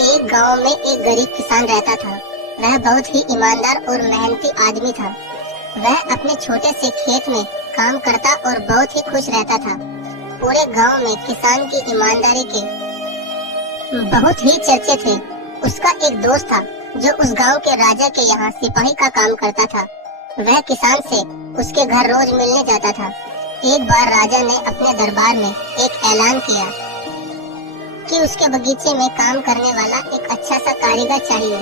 एक गांव में एक गरीब किसान रहता था। वह बहुत ही ईमानदार और मेहनती आदमी था। वह अपने छोटे से खेत में काम करता और बहुत ही खुश रहता था। पूरे गांव में किसान की ईमानदारी के बहुत ही चर्चे थे। उसका एक दोस्त था जो उस गांव के राजा के यहाँ सिपाही का काम करता था। वह किसान से उसके घर रोज मिलने जाता था। एक बार राजा ने अपने दरबार में एक ऐलान किया कि उसके बगीचे में काम करने वाला एक अच्छा सा कारीगर चाहिए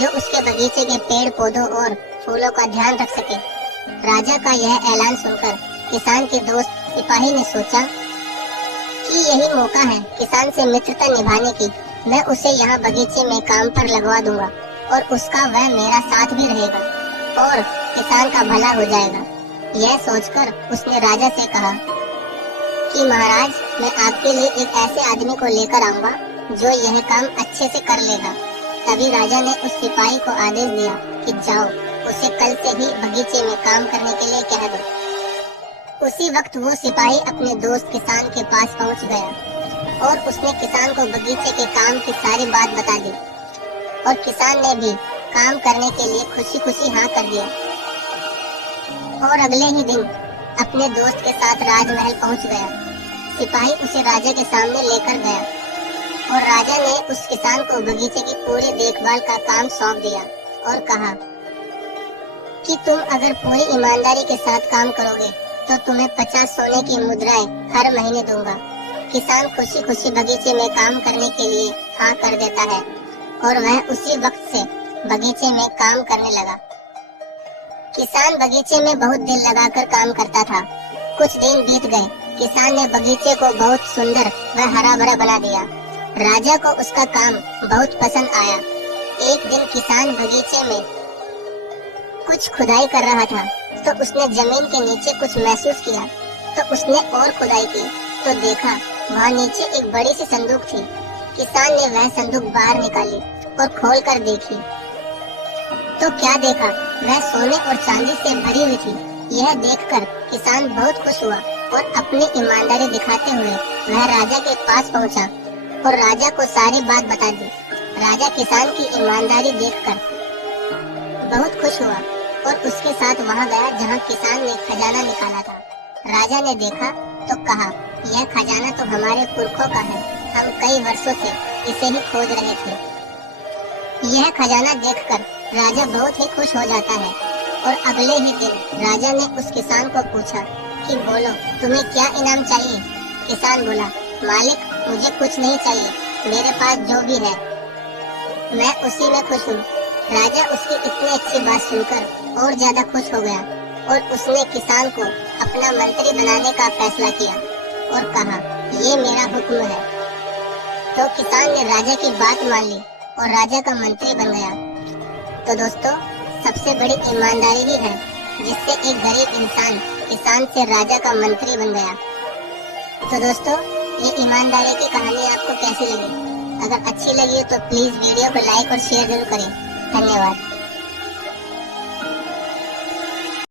जो उसके बगीचे के पेड़ पौधों और फूलों का ध्यान रख सके। राजा का यह ऐलान सुनकर किसान के दोस्त सिपाही ने सोचा कि यही मौका है किसान से मित्रता निभाने की। मैं उसे यहाँ बगीचे में काम पर लगवा दूंगा और उसका वह मेरा साथ भी रहेगा और किसान का भला हो जाएगा। यह सोचकर उसने राजा से कहा कि महाराज, मैं आपके लिए एक ऐसे आदमी को लेकर आऊंगा जो यह काम अच्छे से कर लेगा। तभी राजा ने उस सिपाही को आदेश दिया कि जाओ, उसे कल से ही बगीचे में काम करने के लिए कह दो। उसी वक्त वो सिपाही अपने दोस्त किसान के पास पहुंच गया और उसने किसान को बगीचे के काम की सारी बात बता दी और किसान ने भी काम करने के लिए खुशी खुशी हाँ कर दिया और अगले ही दिन अपने दोस्त के साथ राजमहल पहुंच गया। सिपाही उसे राजा के सामने लेकर गया और राजा ने उस किसान को बगीचे की पूरी देखभाल का काम सौंप दिया और कहा कि तुम अगर पूरी ईमानदारी के साथ काम करोगे तो तुम्हें 50 सोने की मुद्राएं हर महीने दूंगा। किसान खुशी खुशी बगीचे में काम करने के लिए हाँ कर देता है और वह उसी वक्त से बगीचे में काम करने लगा। किसान बगीचे में बहुत दिल लगाकर काम करता था। कुछ दिन बीत गए। किसान ने बगीचे को बहुत सुंदर व हरा भरा बना दिया। राजा को उसका काम बहुत पसंद आया। एक दिन किसान बगीचे में कुछ खुदाई कर रहा था तो उसने जमीन के नीचे कुछ महसूस किया। तो उसने और खुदाई की तो देखा वहाँ नीचे एक बड़ी सी संदूक थी। किसान ने वह संदूक बाहर निकाली और खोल कर देखी तो क्या देखा, वह सोने और चांदी से भरी हुई थी। यह देखकर किसान बहुत खुश हुआ और अपनी ईमानदारी दिखाते हुए वह राजा के पास पहुंचा और राजा को सारी बात बता दी। राजा किसान की ईमानदारी देखकर बहुत खुश हुआ और उसके साथ वहां गया जहां किसान ने खजाना निकाला था। राजा ने देखा तो कहा, यह खजाना तो हमारे पुरखों का है। हम कई वर्षों से इसे ही खोज रहे थे। यह खजाना देखकर राजा बहुत ही खुश हो जाता है और अगले ही दिन राजा ने उस किसान को पूछा कि बोलो, तुम्हें क्या इनाम चाहिए। किसान बोला, मालिक, मुझे कुछ नहीं चाहिए, मेरे पास जो भी है मैं उसी में खुश हूँ। राजा उसकी इतनी अच्छी बात सुनकर और ज्यादा खुश हो गया और उसने किसान को अपना मंत्री बनाने का फैसला किया और कहा, ये मेरा हुक्म है। तो किसान ने राजा की बात मान ली और राजा का मंत्री बन गया। तो दोस्तों, सबसे बड़ी ईमानदारी ही है जिससे एक गरीब इंसान किसान से राजा का मंत्री बन गया। तो दोस्तों, ये ईमानदारी की कहानी आपको कैसी लगी? अगर अच्छी लगी तो प्लीज वीडियो को लाइक और शेयर जरूर करें। धन्यवाद।